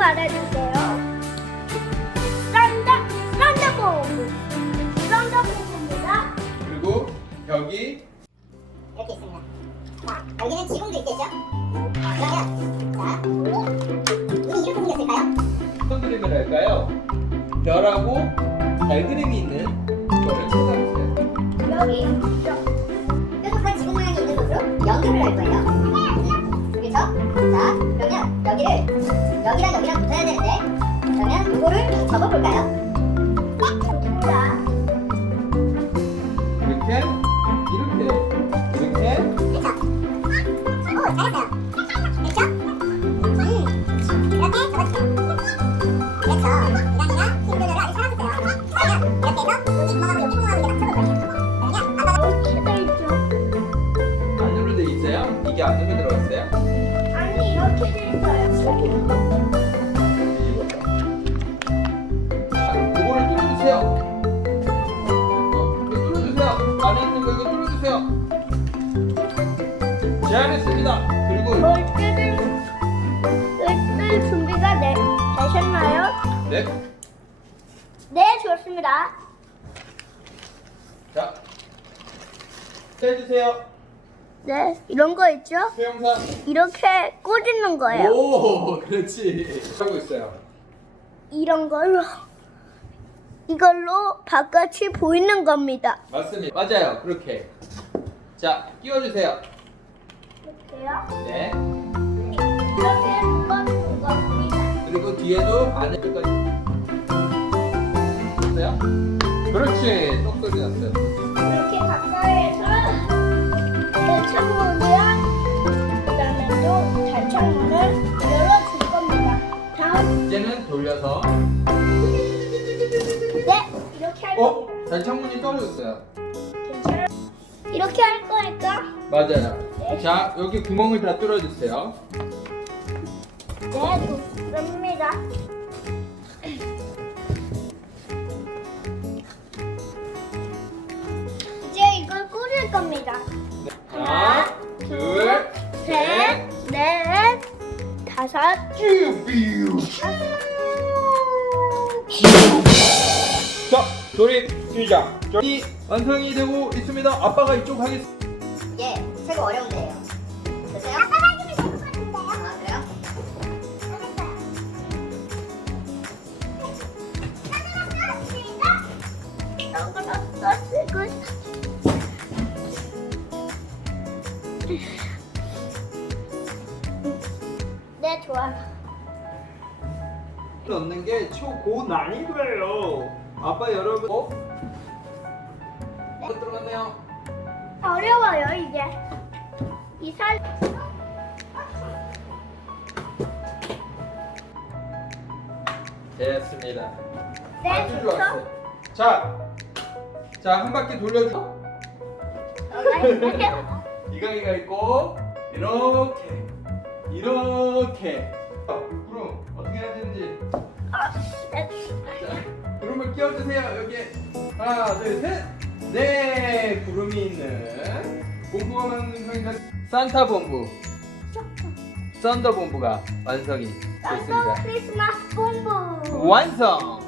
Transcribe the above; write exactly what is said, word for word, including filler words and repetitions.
말해주세요. 썬더, 썬더볼트. 썬더볼트입니다. 그리고 벽이 이렇게 있습니다. 자, 여기는 지붕도 있겠죠? 자, 그러면 자, 우리 이렇게 생겼을까요? 어떤 그림을 할까요? 별하고 달 그림이 있는 거를 찾아보세요. 여기 있죠. 뾰족한 지붕 모양이 있는 곳으로 연결을 할 거예요. 그렇죠? 자, 그러면 여기를 여기랑 여기랑 붙어야 되는데 그러면 이거를 접어볼까요? 자, 이렇게, 이렇게, 이렇게. 그렇죠? 오, 잘했어요. 그렇죠? 음, 이렇게 접어주세요. 그렇죠. 이랑이랑 흰눈으로 아주 잘하고 있어요. 그러면 이렇게 해서 여기 구멍하고 여기 구멍하고 이렇게 맞춰볼 거예요. 그러면 아빠가 이렇게 돼 있죠. 안으로 돼 있어요? 이게 안으로 들어갔어요? 아니, 이렇게 돼 있어요. 자, 이거를 뚫어주세요. 어, 이거 뚫어주세요. 안에 있는 거 이거 뚫어주세요. 제안했습니다. 그리고 멀티를 뜰 준비가 되, 되셨나요? 네, 네, 좋습니다. 자, 해주세요. 네, 이런 거 있죠? 수영사. 이렇게 꽂는 거예요. 오, 그렇지. 하고 있어요. 이런 걸로. 이걸로 바깥이 보이는 겁니다. 맞습니다. 맞아요. 그렇게. 자, 끼워주세요. 이렇게요? 네. 이렇게 묶어주는 겁니다. 그리고 뒤에도 안에 끝까지. 됐어요? 그렇지. 똑 소리 났어요. 이렇게 가까이에서 대창문이랑 그다음에 또 단창문을 열어줄 겁니다. 다음, 이제는 돌려서. 네, 이렇게 할 어? 겁니다. 단창문이 떨어졌어요. 괜찮아요? 이렇게 할 거니까. 맞아요. 네. 자, 여기 구멍을 다 뚫어주세요. 네, 좋습니다. 이제 이걸 꽂을 겁니다. 하나, 둘, 셋, 넷, 다섯, 쭈뷰. 자, 조립 시작. 조립 완성이 되고 있습니다. 아빠가 이쪽 하겠습니다. 이게 최고 어려운 데예요. 됐어요? 아빠가 해주면 좋을 것 같은데요? 아, 그래요? 네, 좋아요. 넣는 게 초고난이도예요. 아빠 여러분. 어? 어 들어갔네요. 어려워요, 이게. 이 살. 됐습니다. 네, 아주 좋죠? 좋았어요. 자, 자 한 바퀴 돌려줘. 어, 이강이가 있고 이렇게 이렇게. 어, 구름 어떻게 해야 되는지. 네. 자, 구름을 끼워주세요. 여기 하나, 둘, 셋. 네, 구름이 있는 본부가 만든 산타 본부, 썬더 본부가 완성이 썬더 됐습니다. 크리스마스 본부. 완성.